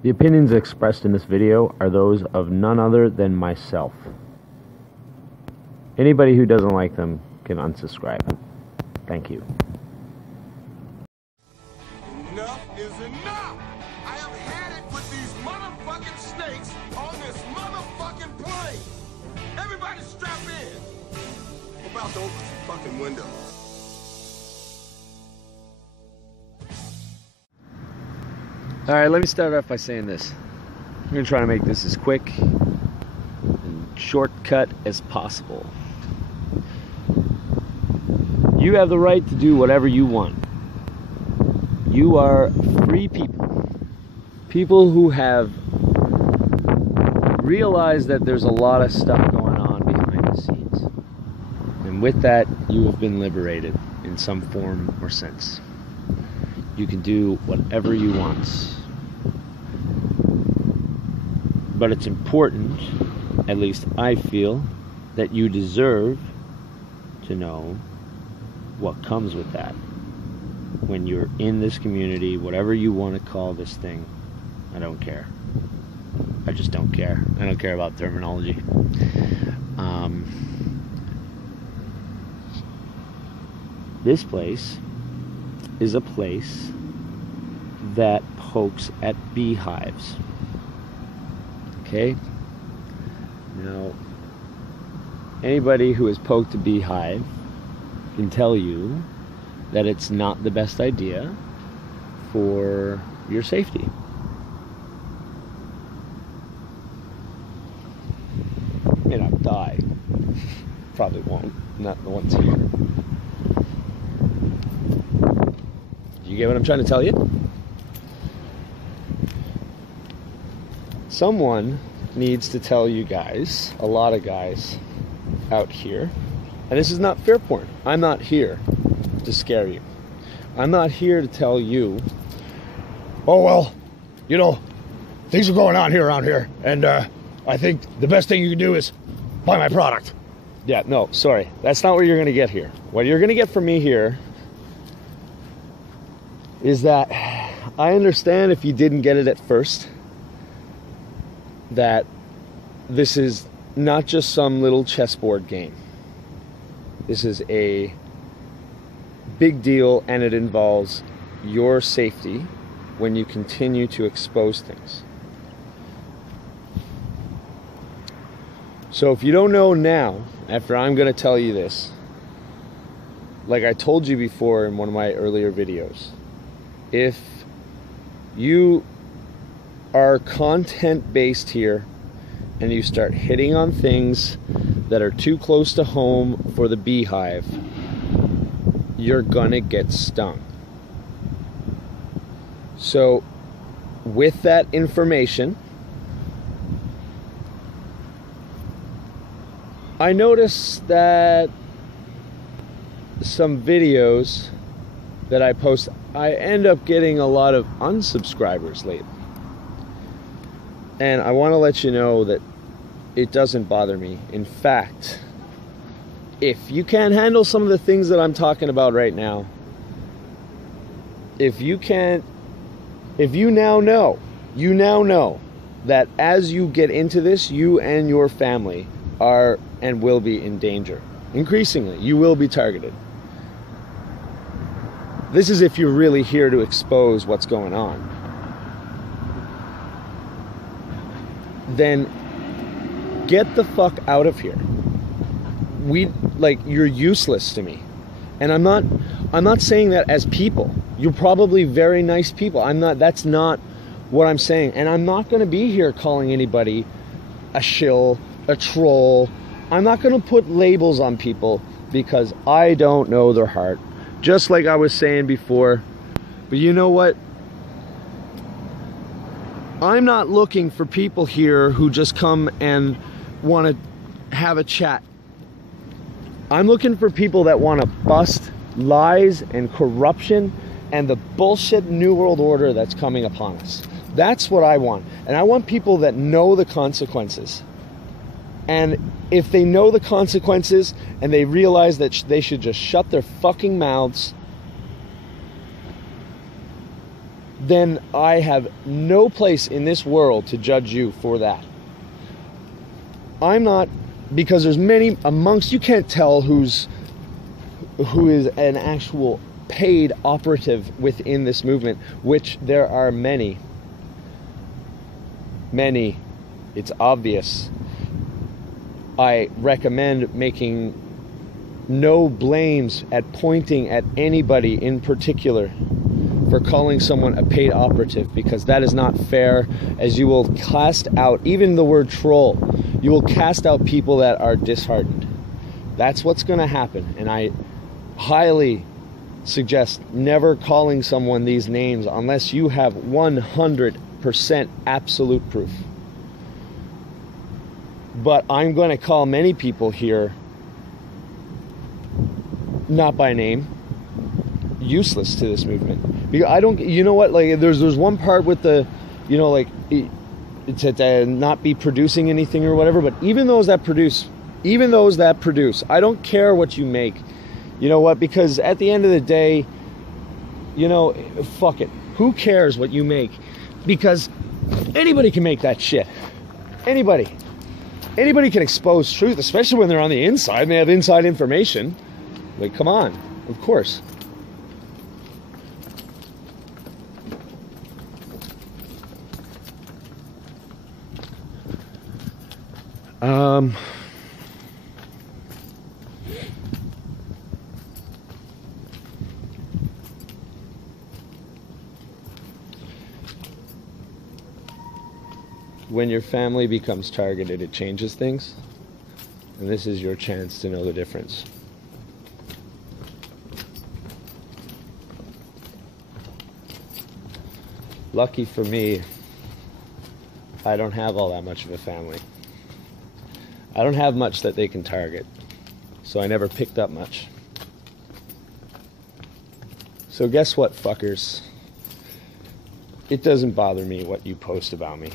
The opinions expressed in this video are those of none other than myself. Anybody who doesn't like them can unsubscribe. Thank you. Enough is enough! I have had it with these motherfucking snakes on this motherfucking plane! Everybody strap in! I'm about to open some fucking windows. Alright, let me start off by saying this. I'm going to try to make this as quick and shortcut as possible. You have the right to do whatever you want. You are free people. People who have realized that there's a lot of stuff going on behind the scenes. And with that, you have been liberated in some form or sense. You can do whatever you want. But it's important, at least I feel, that you deserve to know what comes with that. When you're in this community, whatever you want to call this thing, I don't care. I just don't care. I don't care about terminology. This place is a place that pokes at beehives. Okay? Now, anybody who has poked a beehive can tell you that it's not the best idea for your safety. May not die. Probably won't. Not the ones here. You get what I'm trying to tell you? Someone needs to tell you guys, a lot of guys out here, and this is not fear porn. I'm not here to scare you. I'm not here to tell you, oh, well, you know, things are going on here around here, and I think the best thing you can do is buy my product. Yeah, no, sorry. That's not what you're going to get here. What you're going to get from me here is that I understand if you didn't get it at first, that this is not just some little chessboard game. This is a big deal, and it involves your safety when you continue to expose things. So if you don't know now, after I'm going to tell you this, like I told you before in one of my earlier videos, if you are content based here and you start hitting on things that are too close to home for the beehive, you're gonna get stung. So with that information, I noticed that some videos that I post, I end up getting a lot of unsubscribers lately. And I want to let you know that it doesn't bother me. In fact, if you can't handle some of the things that I'm talking about right now, if you now know that as you get into this, you and your family are and will be in danger. Increasingly, you will be targeted. This is if you're really here to expose what's going on. Then get the fuck out of here. You're useless to me. And I'm not saying that as people. You're probably very nice people. That's not what I'm saying. And I'm not going to be here calling anybody a shill, a troll. I'm not going to put labels on people because I don't know their heart. Just like I was saying before. But you know what? I'm not looking for people here who just come and want to have a chat. I'm looking for people that want to bust lies and corruption and the bullshit New World Order that's coming upon us. That's what I want. And I want people that know the consequences. And if they know the consequences and they realize that they should just shut their fucking mouths, then I have no place in this world to judge you for that. I'm not, because there's many amongst, you can't tell who is an actual paid operative within this movement, which there are many. Many. It's obvious. I recommend making no blames at pointing at anybody in particular for calling someone a paid operative, because that is not fair, as you will cast out, even the word troll, you will cast out people that are disheartened. That's what's going to happen, and I highly suggest never calling someone these names unless you have 100% absolute proof. But I'm going to call many people here, not by name, useless to this movement. Because I don't, you know what, like there's one part with the, you know, like to not be producing anything or whatever, but even those that produce, I don't care what you make. You know what? Because at the end of the day, you know, fuck it. Who cares what you make? Because anybody can make that shit. Anybody. Anybody can expose truth, especially when they're on the inside and they have inside information. Like, come on. Of course. When your family becomes targeted, it changes things, and this is your chance to know the difference. Lucky for me, I don't have all that much of a family. I don't have much that they can target, so I never picked up much. So guess what, fuckers? It doesn't bother me what you post about me.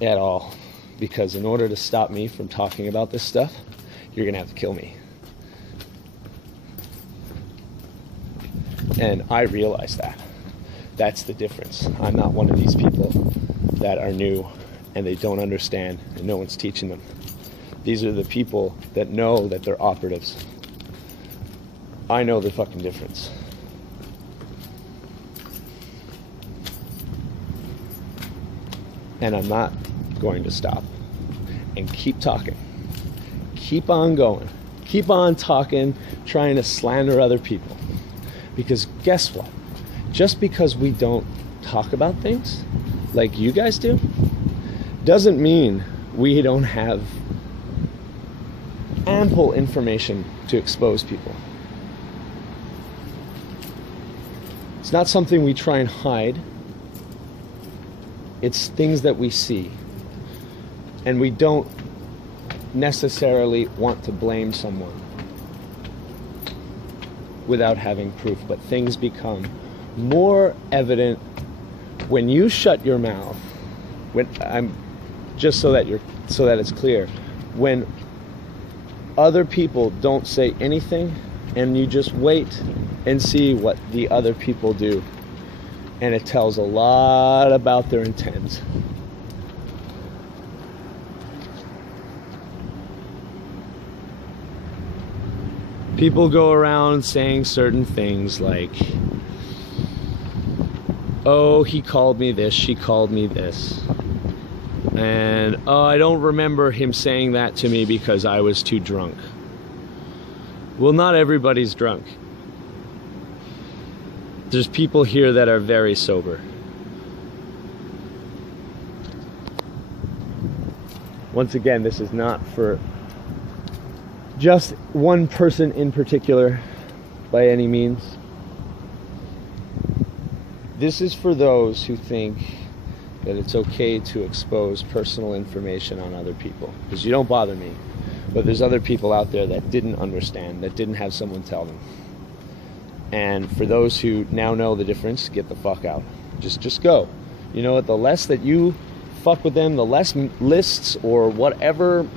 At all. Because in order to stop me from talking about this stuff, you're gonna have to kill me. And I realize that. That's the difference. I'm not one of these people that are new and they don't understand and no one's teaching them. These are the people that know that they're operatives. I know the fucking difference. And I'm not going to stop. And keep talking. Keep on going. Keep on talking, trying to slander other people. Because guess what? Just because we don't talk about things like you guys do, doesn't mean we don't have ample information to expose people. It's not something we try and hide. It's things that we see. And we don't necessarily want to blame someone without having proof. But things become more evident when you shut your mouth. When I'm just so that it's clear. When other people don't say anything and you just wait and see what the other people do. And it tells a lot about their intent. People go around saying certain things like, oh, he called me this, she called me this. And, oh, I don't remember him saying that to me because I was too drunk. Well, not everybody's drunk. There's people here that are very sober. Once again, this is not for just one person in particular by any means. This is for those who think that it's okay to expose personal information on other people. Because you don't bother me. But there's other people out there that didn't understand, that didn't have someone tell them. And for those who now know the difference, get the fuck out. Just go. You know what? The less that you fuck with them, the less lists or whatever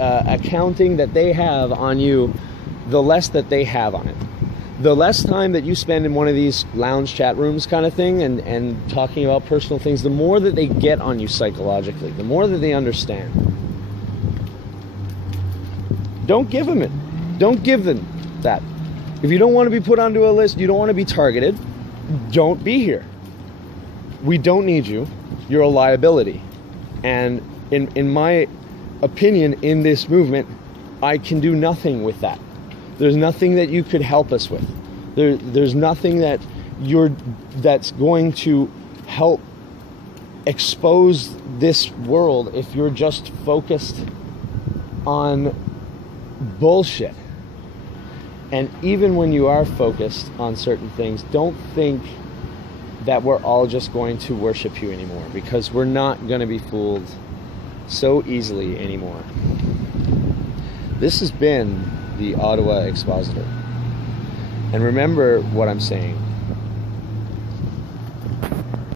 accounting that they have on you, the less that they have on it. The less time that you spend in one of these lounge chat rooms kind of thing and talking about personal things, the more that they get on you psychologically, the more that they understand. Don't give them it. Don't give them that. If you don't want to be put onto a list, you don't want to be targeted, don't be here. We don't need you. You're a liability. And in my opinion, in this movement, I can do nothing with that. There's nothing that you could help us with. There's nothing that that's going to help expose this world if you're just focused on bullshit. And even when you are focused on certain things, don't think that we're all just going to worship you anymore, because we're not going to be fooled so easily anymore. This has been the Ottawa Expositor. And remember what I'm saying.